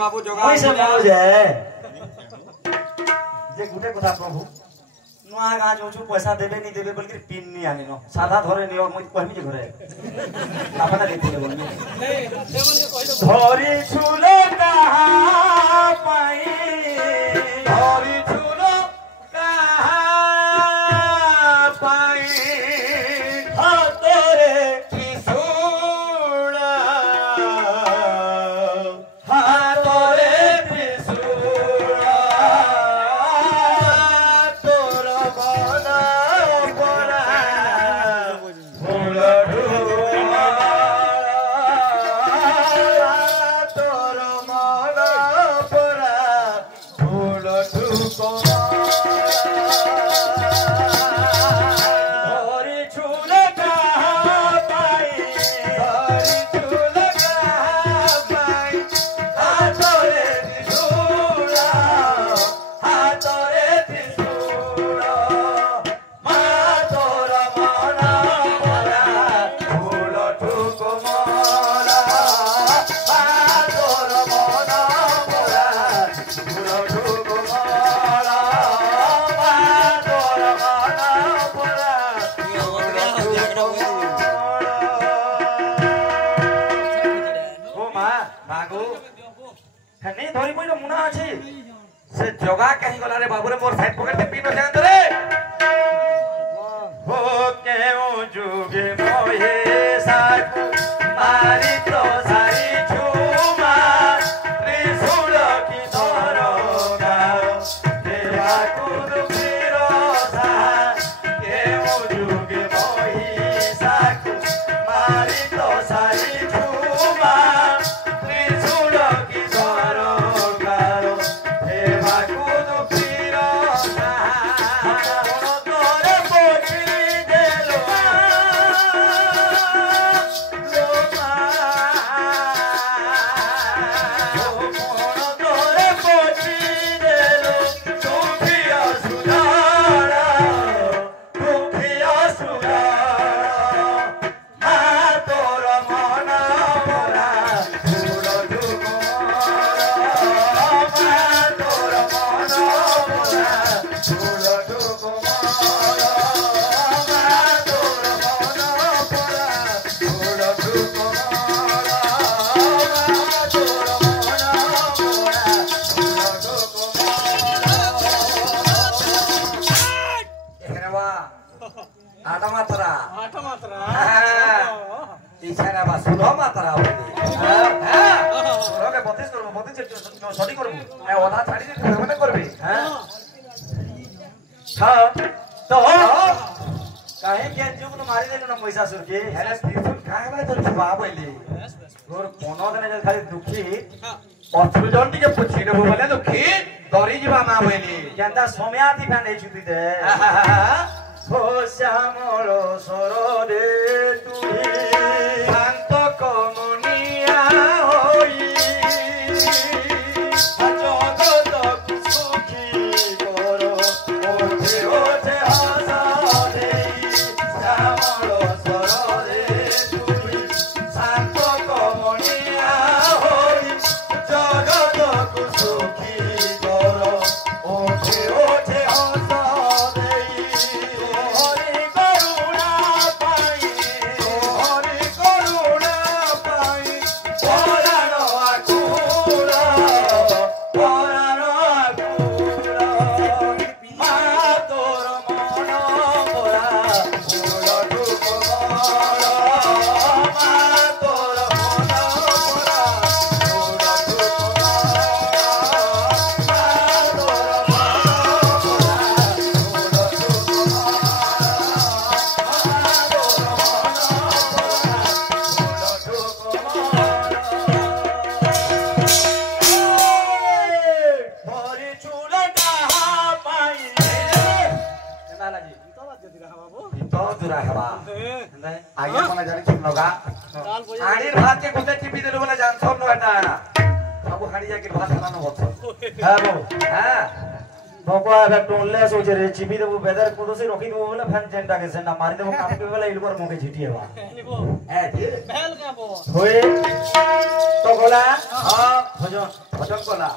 बाबू जोगा जे गुटे कथा प्रभु नुआ गाँ जो पैसा देबे नहीं देबे बोल के पिन नहीं आनी न साधा धरे नियो मु कहमी जे घरे आपना देते बोल धरी छुलो कहा पाई धरी छुलो कहा पाई हातरे त्रिशूल हातरे त्रिशूल तोर बना बना फूल तोर मन परा फूल धरी छुल कहा पाई धरी छुल कहा पाई हातरे त्रिशूल हातरे त्रिशूल मा तोर मन परा फूल ठुकमला मा तोर मन परा फूल ठुकमला मा तोर मन परा ओ मा भागो हनी धरी पइलो मुना अछि से जगा कहीं गला रे बाबू रे मोर साइड पकड़ के पीनो जान रे हो केउ जुगे मोहे साथ मारी तो सारी झुमा त्रिशूल की धरोगा देवा कुद फिरोसा केउ जुगे मोही साथ मारी तो सारी झुमा त्रिशूल की धरोगा देवा कुद फिरोसा तोरे पोछी देलो लोमा तोरे पोछी देलो दुखिया सुधारा दुखिया सुधारा मा तोर मन परा फूल ठुकमला मा तोर मन परा फूल ठुकमला मा तोर मन परा फूल ठुकमला मा तोर मन परा फूल ठुकमला एखने बा आटा मात्रा इच्छा बा सुनो मात्रा सुनो के 32 करबो 32 सडी करबो ए ओधा छाडी दे मने करबी हां तो काहे के जुग न मारी देनु न पैसा सुर के हेला त्रिशूल काहे बा तोर छुआ बइले तोर कोनो दिन जल खाली दुखी अथुजन टिके पुछि देबो बोले दुखी डरी जीवा मा बइले केंदा सोम्याती फैन छुती दे हो श्यामल सरोदे तुही शांत कमनिया होई जगत सुखी करो ओठे ओठे हसा देई श्यामल सरोदे तुही शांत कमनिया होई जगत सुखी करो ओठे ओठे हसा देई हरि करुणा पाई पराण आकुल मा तोर मन परा फूल ठुकमला मा तोर मन परा फूल ठुकमला मा तोर मन परा फूल आइया मने जाने ठीक लगा आड़ीर भात के गुते टिपी देलो बोले जान सब न हटा सब हाड़िया के भात खाना न होत हां बो हां ভকোয়া এবে টোনলে সোচে রে চিপি দেবো বেদার কোদো সে রকি দেবো বলে ফ্যান চেনটাকে সে না মারি দেবো কাম কে বেলা ইলকর মুখে ঝিটিয়ে বা হ্যাঁ বেল কাবো হয়ে তো গলা ভজন ভজন কলা